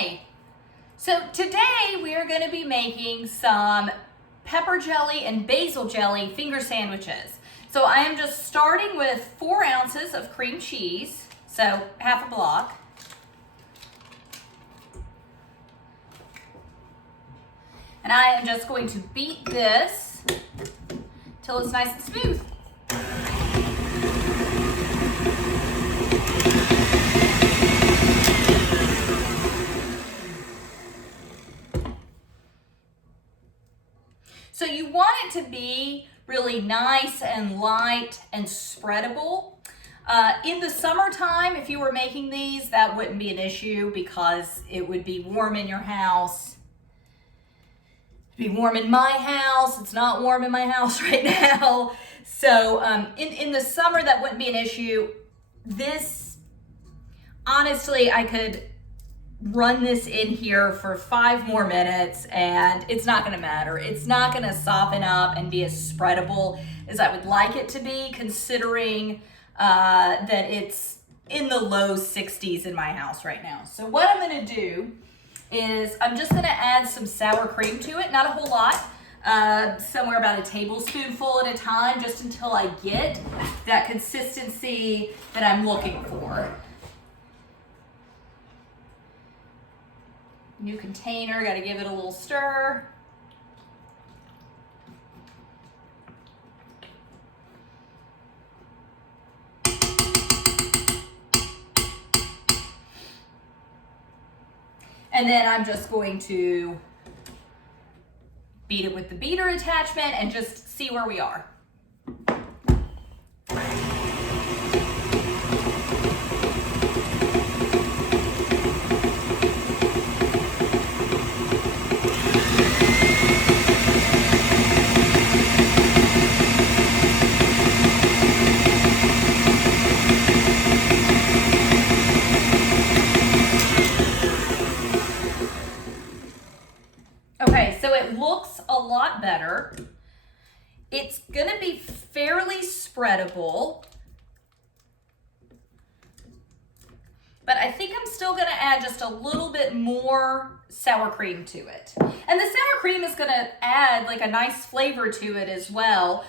Hey! So today we are going to be making some pepper jelly and basil jelly finger sandwiches. So I am just starting with 4 ounces of cream cheese, so half a block. And I am just going to beat this till it's nice and smooth. So you want it to be really nice and light and spreadable. In the summertime, if you were making these, that wouldn't be an issue because it would be warm in your house. It'd be warm in my house. It's not warm in my house right now. So in the summer, that wouldn't be an issue. This, honestly, I could run this in here for 5 more minutes and it's not going to matter. It's not going to soften up and be as spreadable as I would like it to be, considering that it's in the low 60s in my house right now. So what I'm going to do is I'm just going to add some sour cream to it, not a whole lot, somewhere about a tablespoonful at a time, just until I get that consistency that I'm looking for. New container, got to give it a little stir. And then I'm just going to beat it with the beater attachment and just see where we are. Okay, so it looks a lot better. It's gonna be fairly spreadable, but I think I'm still gonna add just a little bit more sour cream to it. And the sour cream is gonna add like a nice flavor to it as well.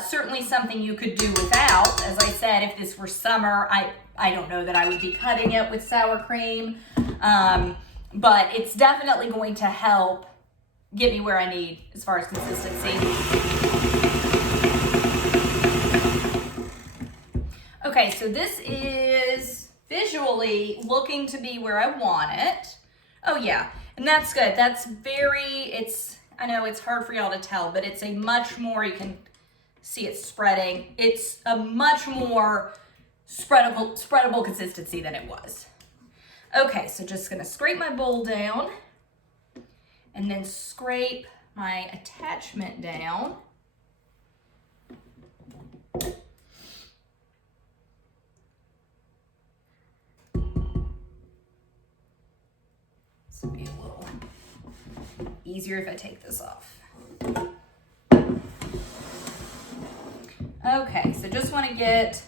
Certainly something you could do without. As I said, if this were summer, I don't know that I would be cutting it with sour cream, but it's definitely going to help get me where I need as far as consistency. Okay, so this is visually looking to be where I want it. Oh yeah, and that's good. That's I know it's hard for y'all to tell, but it's a much more, you can see it spreading. It's a much more spreadable consistency than it was. Okay, so just gonna scrape my bowl down and then scrape my attachment down. This will be a little easier if I take this off. Okay, so just want to get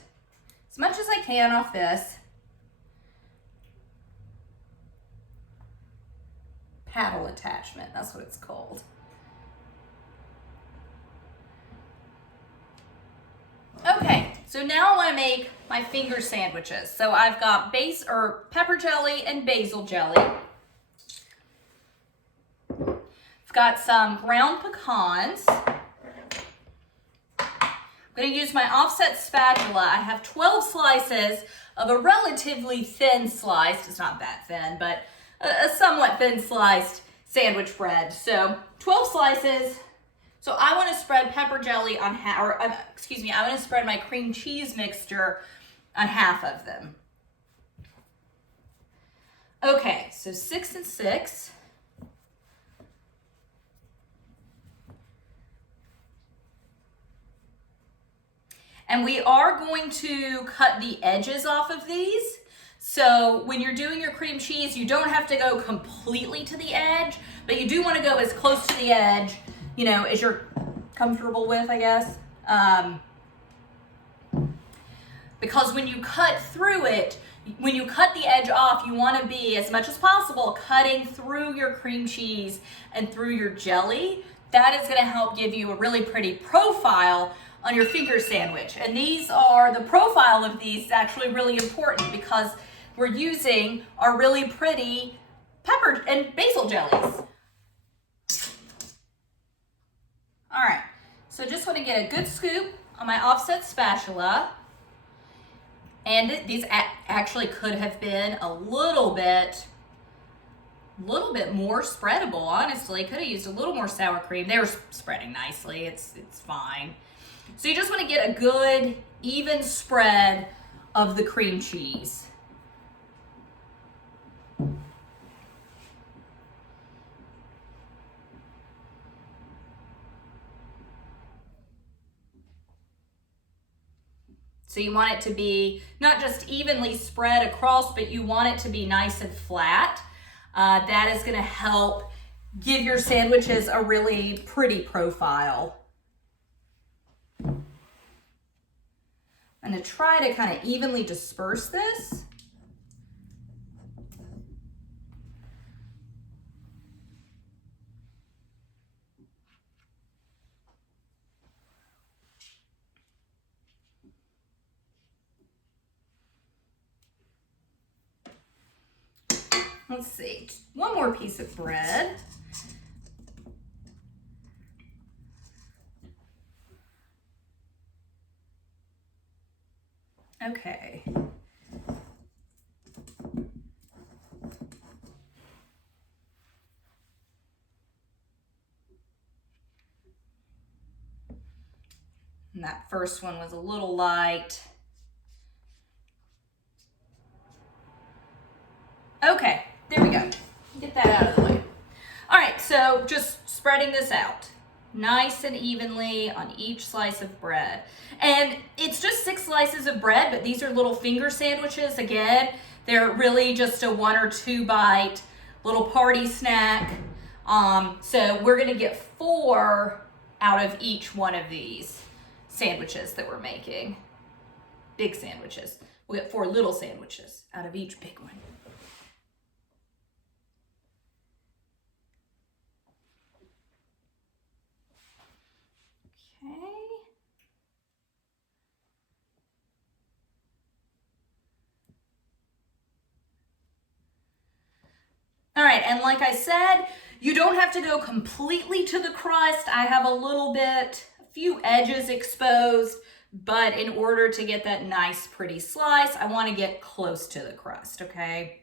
as much as I can off this. Paddle attachment, that's what it's called. Okay, so now I want to make my finger sandwiches. So I've got pepper jelly and basil jelly. I've got some ground pecans. I'm going to use my offset spatula. I have 12 slices of a relatively thin sliced, it's not that thin, but a somewhat thin sliced sandwich bread. So 12 slices. So I want to spread pepper jelly on I want to spread my cream cheese mixture on half of them. Okay, so 6 and 6. And we are going to cut the edges off of these. So when you're doing your cream cheese, you don't have to go completely to the edge, but you do want to go as close to the edge, as you're comfortable with, I guess. Because when you cut through it, When you cut the edge off, you want to be, as much as possible, cutting through your cream cheese and through your jelly. That is going to help give you a really pretty profile on your finger sandwich. And the profile of these is actually really important because we're using our really pretty pepper and basil jellies. All right, so just want to get a good scoop on my offset spatula. And these actually could have been a little bit more spreadable, honestly. Could have used a little more sour cream. They were spreading nicely, it's fine. So you just want to get a good, even spread of the cream cheese. So you want it to be not just evenly spread across, but you want it to be nice and flat. That is going to help give your sandwiches a really pretty profile. I'm going to try to kind of evenly disperse this. Let's see, one more piece of bread. Okay. And that first one was a little light. Okay, there we go. Get that out of the way. All right, so just spreading this out nice and evenly on each slice of bread. And it's just 6 slices of bread, but these are little finger sandwiches. Again, they're really just a 1 or 2 bite little party snack. So we're gonna get 4 out of each one of these sandwiches that we're making. Big sandwiches. We get 4 little sandwiches out of each big one. Okay. All right, and like I said, you don't have to go completely to the crust. I have a few edges exposed, but in order to get that nice, pretty slice, I want to get close to the crust, okay?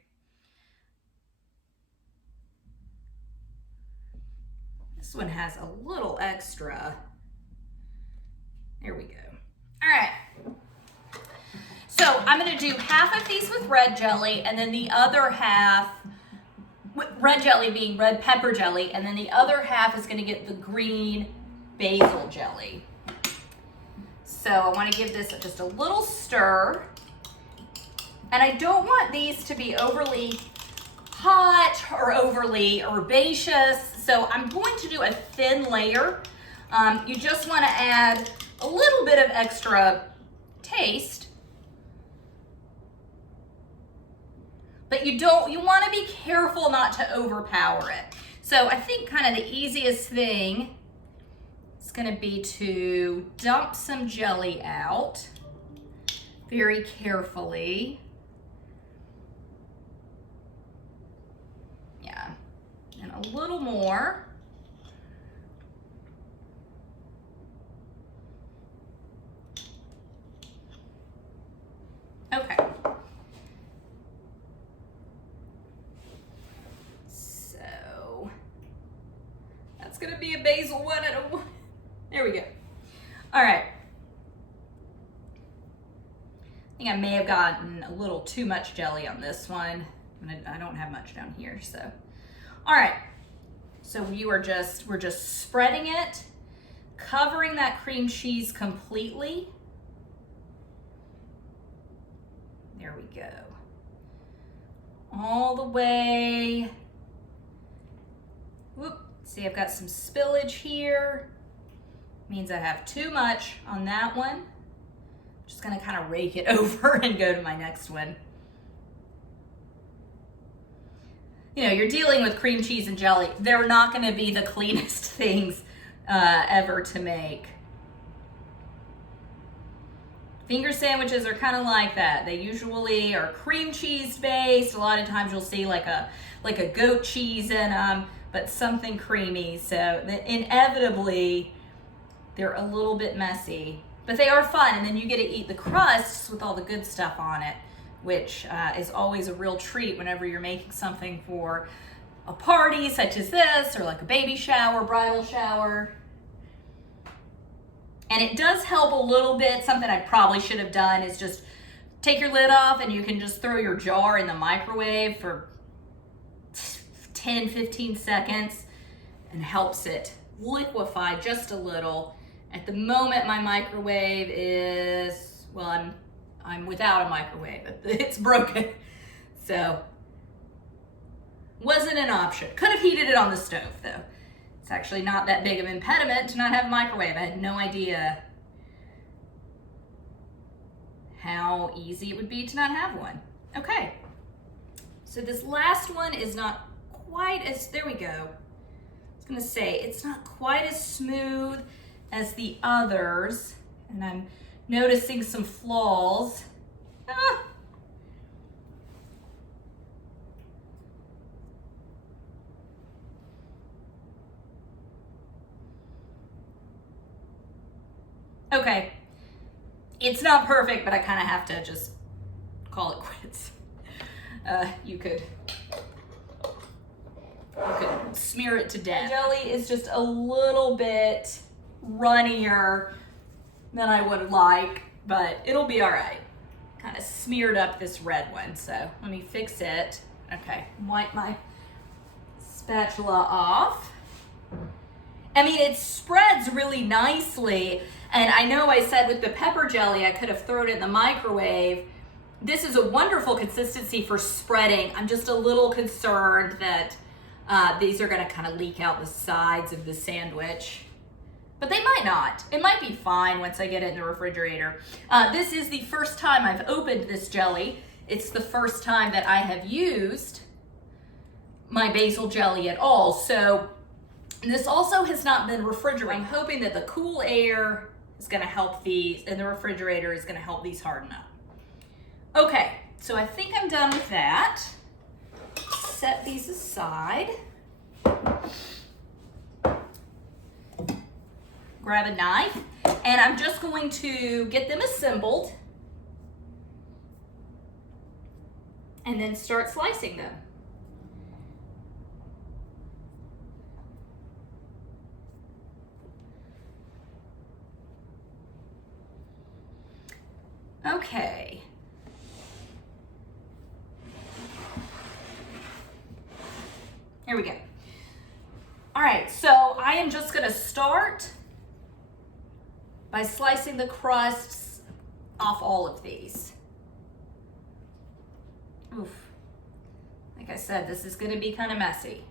This one has a little extra. There we go. All right. So I'm going to do half of these with red jelly and then the other half, red jelly being red pepper jelly, and then the other half is going to get the green basil jelly. So I want to give this just a little stir. And I don't want these to be overly hot or overly herbaceous. So I'm going to do a thin layer. You just want to add a little bit of extra taste, but you want to be careful not to overpower it. So I think kind of the easiest thing is going to be to dump some jelly out very carefully. Yeah, and a little more. Okay. So that's gonna be a basil one. There we go. All right. I think I may have gotten a little too much jelly on this one. I don't have much down here, so. All right. So we're just spreading it, covering that cream cheese completely. There we go. All the way. Whoop. See, I've got some spillage here. Means I have too much on that one. Just gonna kind of rake it over and go to my next one. you're dealing with cream cheese and jelly. They're not going to be the cleanest things ever to make. Finger sandwiches are kind of like that. They usually are cream cheese based. A lot of times you'll see like a goat cheese in them, but something creamy. So inevitably they're a little bit messy, but they are fun. And then you get to eat the crusts with all the good stuff on it, which is always a real treat whenever you're making something for a party such as this, or like a baby shower, bridal shower. And it does help a little bit. Something I probably should have done is just take your lid off and you can just throw your jar in the microwave for 10, 15 seconds and helps it liquefy just a little. At the moment, my microwave is, well, I'm without a microwave. It's broken. So, wasn't an option. Could have heated it on the stove though. It's actually not that big of an impediment to not have a microwave. I had no idea how easy it would be to not have one. Okay, so this last one is not quite as, there we go. I was gonna say, it's not quite as smooth as the others, and I'm noticing some flaws. Ah. Okay, it's not perfect, but I kind of have to just call it quits. You could smear it to death. The jelly is just a little bit runnier than I would like, but it'll be all right. Kind of smeared up this red one, so let me fix it. Okay, wipe my spatula off. I mean, it spreads really nicely. And I know I said with the pepper jelly, I could have thrown it in the microwave. This is a wonderful consistency for spreading. I'm just a little concerned that these are gonna kind of leak out the sides of the sandwich. But they might not. It might be fine once I get it in the refrigerator. This is the first time I've opened this jelly. It's the first time that I have used my basil jelly at all. So this also has not been refrigerated. I'm hoping that the cool air is gonna help these, and the refrigerator is gonna help these harden up. Okay, so I think I'm done with that. Set these aside. Grab a knife, and I'm just going to get them assembled and then start slicing them. Okay. Here we go. All right, so I am just gonna start by slicing the crusts off all of these. Oof. Like I said, this is gonna be kind of messy.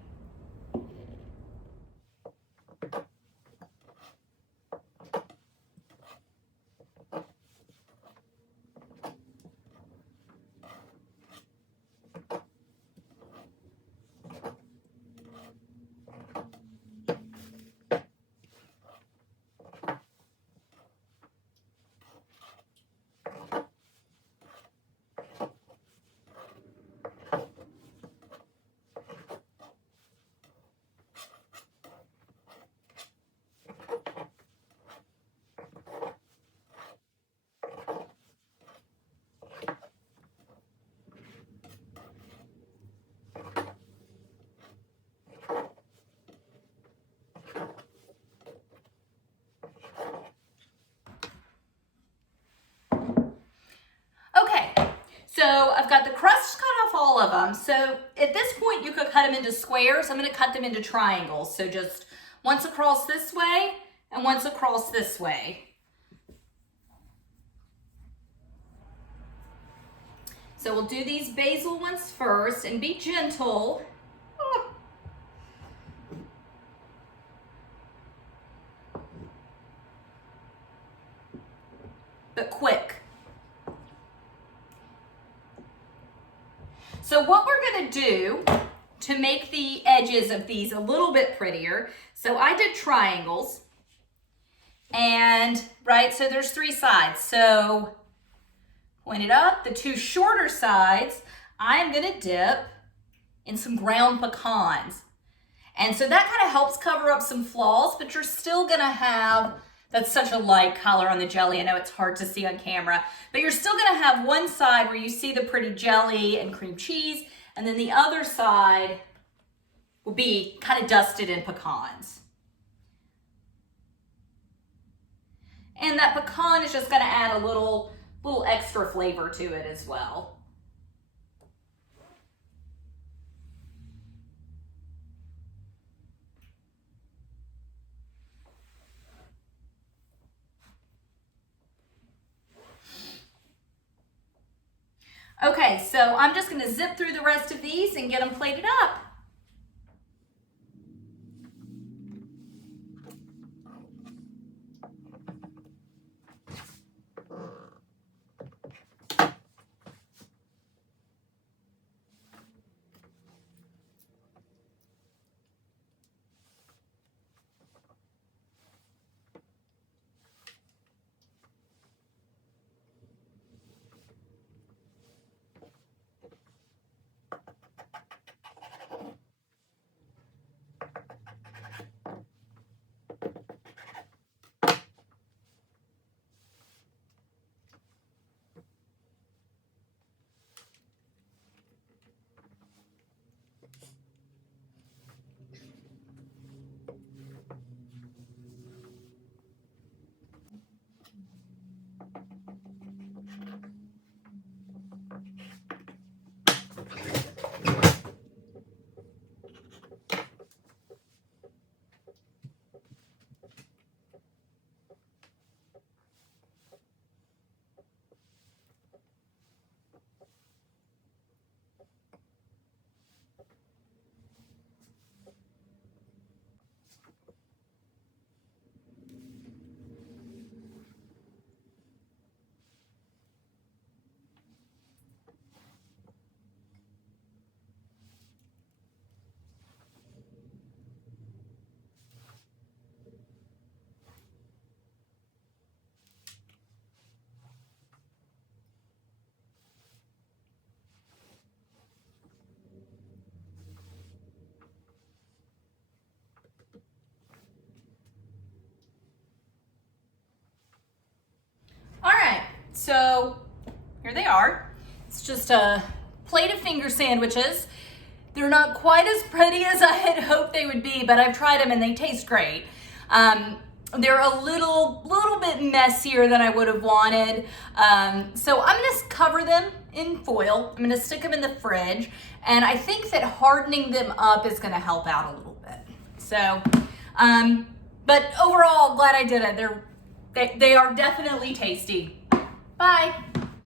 So I've got the crust cut off all of them. So at this point you could cut them into squares. I'm gonna cut them into triangles. So just once across this way and once across this way. So we'll do these basil ones first and be gentle. But quick. So what we're gonna do to make the edges of these a little bit prettier. So I did triangles, and right, so there's 3 sides. So point it up, the 2 shorter sides, I'm gonna dip in some ground pecans. And so that kind of helps cover up some flaws, but you're still gonna have, that's such a light color on the jelly. I know it's hard to see on camera, but you're still gonna have one side where you see the pretty jelly and cream cheese, and then the other side will be kind of dusted in pecans. And that pecan is just gonna add a little extra flavor to it as well. Okay, so I'm just gonna zip through the rest of these and get them plated up. So here they are. It's just a plate of finger sandwiches. They're not quite as pretty as I had hoped they would be, but I've tried them and they taste great. They're a little bit messier than I would have wanted. So I'm gonna cover them in foil. I'm gonna stick them in the fridge. And I think that hardening them up is gonna help out a little bit. So, but overall, glad I did it. They are definitely tasty. Bye.